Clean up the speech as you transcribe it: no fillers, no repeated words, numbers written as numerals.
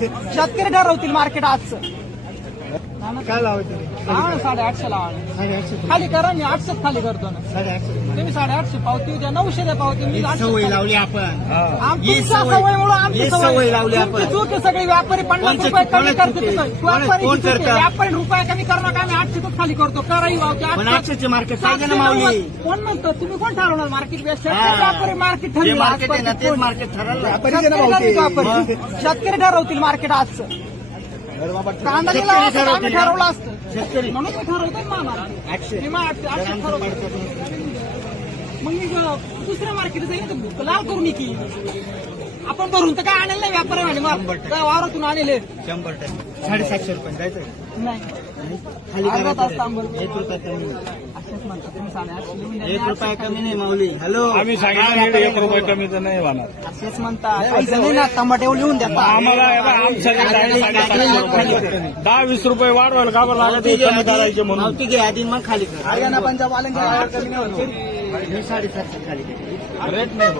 शेतकरी ठरवतील मार्केट आजचं. काय लावायचं? लावा ना 850 लावा ना. 850 खाली करा मी 800 खाली करतो ना. 850 तुम्ही 850 पावती द्या, 900 द्या पावती. मी 800 सवय लावली आपण. आमची सवयमुळे आमची ही सवय लावली आपण. तुमची चूक आहे सगळी. व्यापारी 50 रुपये कमी करते तिथं. व्यापारी कोण करतं? व्यापारी रुपये कमी करू नका. आम्ही 800 खाली करतो. कराही पावती पण 800. 800 मार्केट पाहिजे ना माऊली. कोण म्हणतो? तुम्ही कोण ठरवणार मार्केट? व्यापारी मार्केट जे ठरवलं. मार्केट आहे ना तेच मार्केट ठरवलं. शेतकरी ठरवतील मार्केट आजचं. कांदा शेतकरी आम्ही ठरवतील. ठरवलं असतं. शेतकरी म्हणून मी ठरवतो ना मामा. 800. मी 800 ठरवतो. मग मी दुसऱ्या मार्केट जाईल तर लाल करून की आपण भरून तर काय आणेल नाही. व्यापारी म्हणजे मग काय वावरातून आणले 100%. 750 रुपये जायचं नाही. खाली अर्धा तास करायचं. थांबल. 1 रुपया कमी नाही. असंच म्हणतात तुम्ही. 850 लिहून द्या. 1 रुपया कमी नाही माऊली. हॅलो आम्ही सांगितलं 1 रुपये कमी तर नाही होणार. असेच म्हणतात. काही जण ना टमाटे लिहून द्या. आम्हाला आमच्याकडे 10-20 रुपये वाढवायला का बरं लागत आहे कमी करायचे म्हणून. मावती घे आधी मग खाली कर. पंजाब वाल्यांच्या मी 750 खाली केली. रेट नाही